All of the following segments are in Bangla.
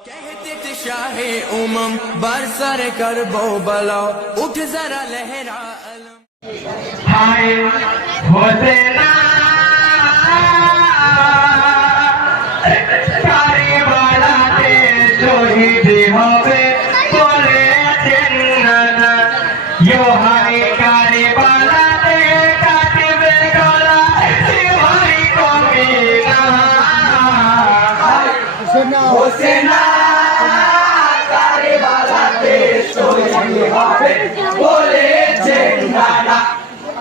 कहते थे शाहे उमम बरसर कर बो बलाओ उठ जरा लहरा अलम हाय होसेना কারিবালাতে শহীদ হবে বলেছেন নানা ইয়ো হায় কারিবালাতে কাটবে গলা সিমাই কমিনা হোসেনা কারিবালাতে শহীদ হবে বলেছেন নানা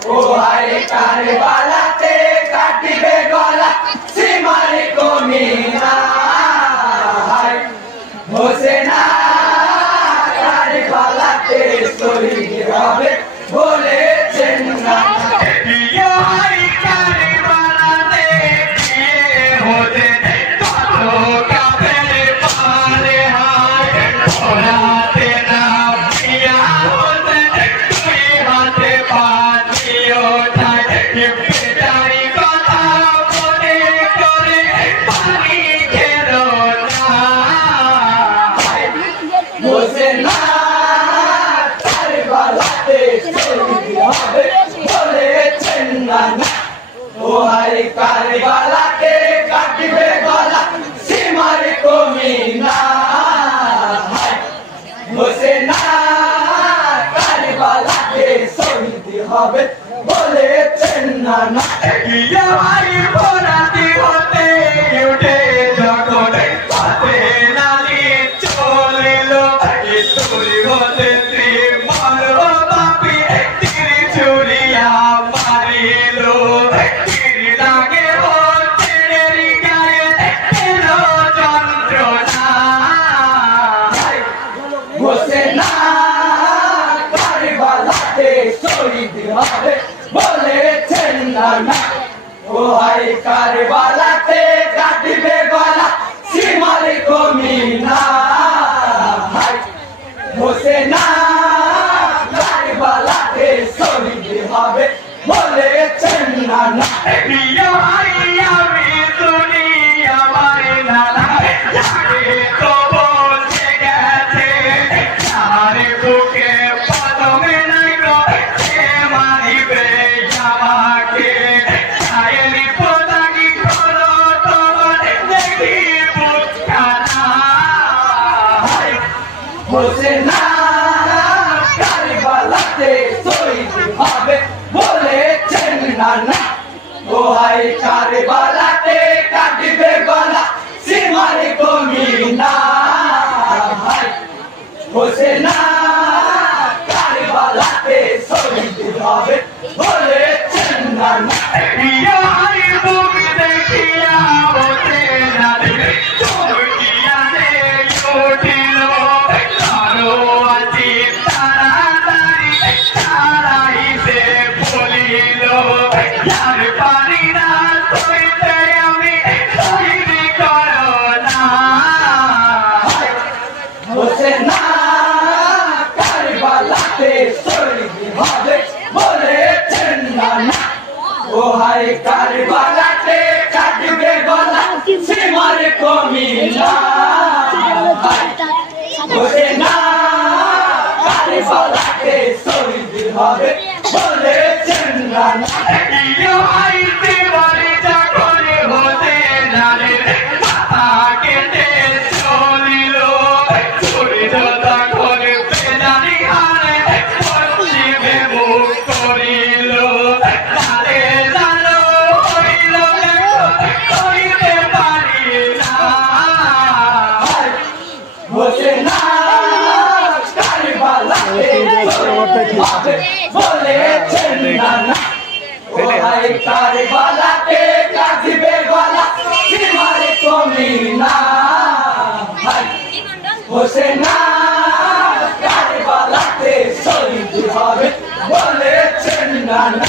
ও হায় কারবালাতে কাটিবে গলা সীমার কমিনা হায় হোসেনা কারবালাতে শহীদ হবে বলেছেন না ইয়া হায় কারবালাতে কে হতে কত কাফের পারে হায় ওরাতে না পিয়া হতে তুই হাতে পানিও হোসেনা কারবালাতে শহীদ হবে বলেছেন নানা ও হায় কারবালাতে কাটবে গলা সীমার কমিনা হোসেনা কারবালাতে শহীদ হবে বলেছেন নানা ইয়া হায় বরাতি হতে উঠে যখন পাতে নালি চলিল তুই হতে মারো বাপি তীর ছুরিয়া মারিল তীর লাগে হোসেনের গায়ে এলো যন্ত্রণা হোসেনা কারবালাতে শহীদ হবে বলেছেন নানা ও হায় কারবালাতে কাটবে গলা সীমার কমিনা হোসেনা কারবালাতে শহীদ হবে বলেছেন নানা ইয়া আমি দুনিয়া আমার নানা তো বসে গেছে আর বুকে পদমে নাই গো সে মানিবে আমাকে আইনি পোতাকি করো তোমার দেখি বুঝখানা হোসেনা কারবালাতে শহীদ হবে বলেছেন নানা ও হায় কারবালাতে কাটবে গলা সীমার কমিনা হোসেনা কারবালাতে শহীদ হবে বলেছেন নানা ইয়া হায় বুক দেখিয়া হতে জানে চমকিয়াছে উঠিল কারো আজি তাড়াতাড়ি তারাইতে বলিল যার পারি না সইতে আমি শহীদ করো না হোসেনা কারবালাতে শহীদ হবে বলেছেন নানা ও হায় কারবালাতে কাটবে গলা সীমার কমিনা হোসেনা কারবালাতে শহীদ হবে বলেছেন নানা ইয়া হায় দিবারি যখন হতে নারে মাথা কেটে চলিল চলিল তখন বেজানি হারে পশ্চিমে মুখ করিল তারে জানো হইল করিতে পারি না হোসেনা কারবালাতে শহীদ হবে বলেছেন নানা ও হায় কারবালাতে কাটবে গলা সীমার কমিনা হোসেনা কারবালাতে শহীদ হবে বলেছেন নানা।